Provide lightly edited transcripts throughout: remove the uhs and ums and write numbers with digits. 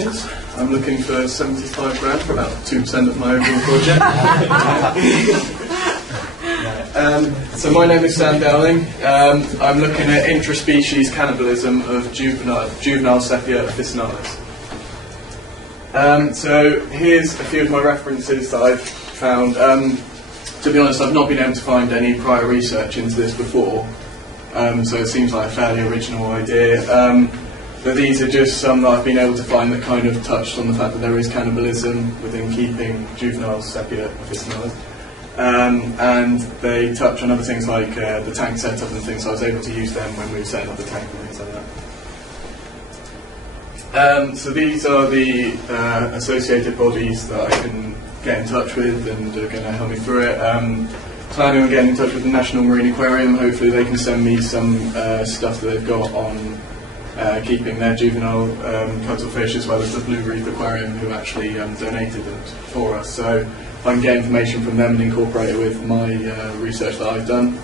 experience. I'm looking for 75 grand for about 2% of my overall project. So my name is Sam Dowling. I'm looking at intraspecies cannibalism of juvenile Sepia officinalis. So here's a few of my references that I've found. To be honest, I've not been able to find any prior research into this before, so it seems like a fairly original idea. But these are just some that I've been able to find that kind of touched on the fact that there is cannibalism within keeping juvenile Sepia officinalis. And they touch on other things like the tank setup and things, so I was able to use them when we were setting up the tank and things like that. So these are the associated bodies that I can get in touch with and are going to help me through it. Planning on getting in touch with the National Marine Aquarium. Hopefully they can send me some stuff that they've got on keeping their juvenile cuttlefish, as well as the Blue Reef Aquarium, who actually donated it for us. So if I can get information from them and incorporate it with my research that I've done,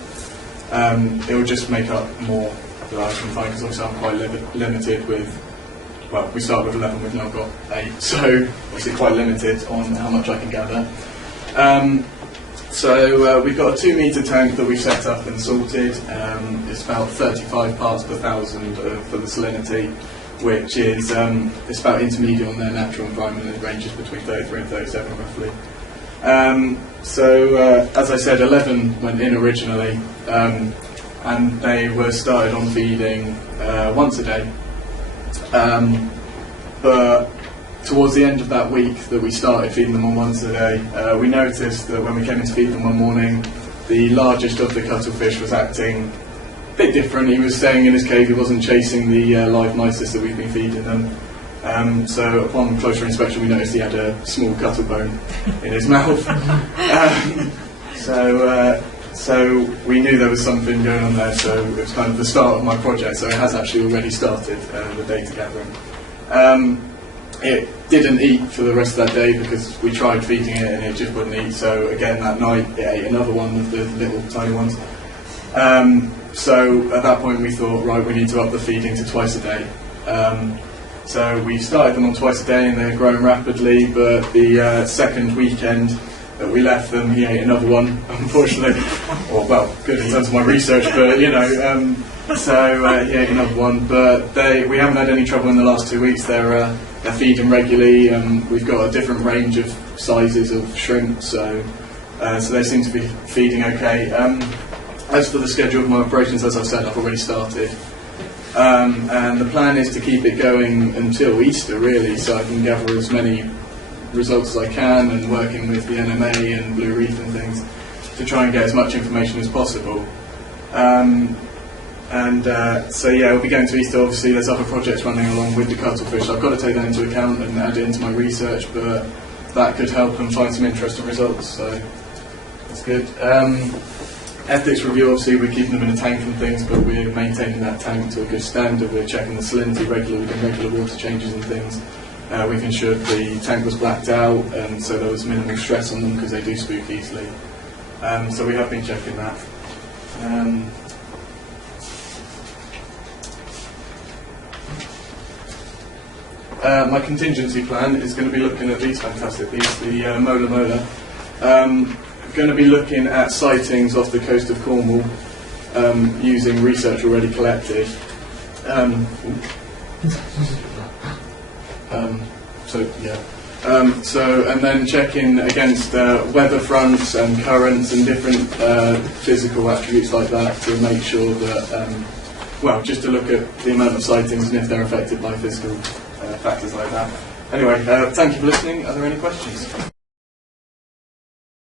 it will just make up more that I can find, because obviously I'm quite limited with, well, we started with 11, we've now got 8, so obviously quite limited on how much I can gather. So we've got a 2-metre tank that we've set up and sorted. It's about 35 parts per thousand for the salinity, which is it's about intermediate on their natural environment. It ranges between 33 and 37 roughly. As I said, 11 went in originally, and they were started on feeding once a day. But towards the end of that week that we started feeding them on once a day, we noticed that when we came in to feed them one morning, the largest of the cuttlefish was acting a bit different. He was staying in his cave, he wasn't chasing the live mysis that we've been feeding them. So upon closer inspection we noticed he had a small cuttlebone in his mouth. So we knew there was something going on there, so it was kind of the start of my project, so it has actually already started, the data gathering. It didn't eat for the rest of that day because we tried feeding it and it just wouldn't eat, so again that night it ate another one of the little tiny ones. So at that point we thought, right, we need to up the feeding to twice a day. So we started them on twice a day and they're growing rapidly, but the second weekend that we left them, he ate another one, unfortunately. Or, well, good in terms of my research, but you know, he ate another one. But we haven't had any trouble in the last 2 weeks. They're feeding regularly. We've got a different range of sizes of shrimp, so they seem to be feeding okay. As for the schedule of my operations, as I've said, I've already started. And the plan is to keep it going until Easter, really, so I can gather as many results as I can, and working with the NMA and Blue Reef and things to try and get as much information as possible. So yeah, we'll be going to Easter. Obviously there's other projects running along with the cuttlefish, so I've got to take that into account and add it into my research, but that could help and find some interesting results, so that's good. Ethics review, obviously we're keeping them in a tank and things, but we're maintaining that tank to a good standard. We're checking the salinity regularly, we're doing regular water changes and things. We've ensured the tank was blacked out, and so there was minimal stress on them because they do spook easily. So we have been checking that. My contingency plan is going to be looking at these fantastic beasts, the mola. Going to be looking at sightings off the coast of Cornwall using research already collected. And then checking against weather fronts and currents and different physical attributes like that to make sure that, just to look at the amount of sightings and if they're affected by physical factors like that. Anyway, thank you for listening. Are there any questions?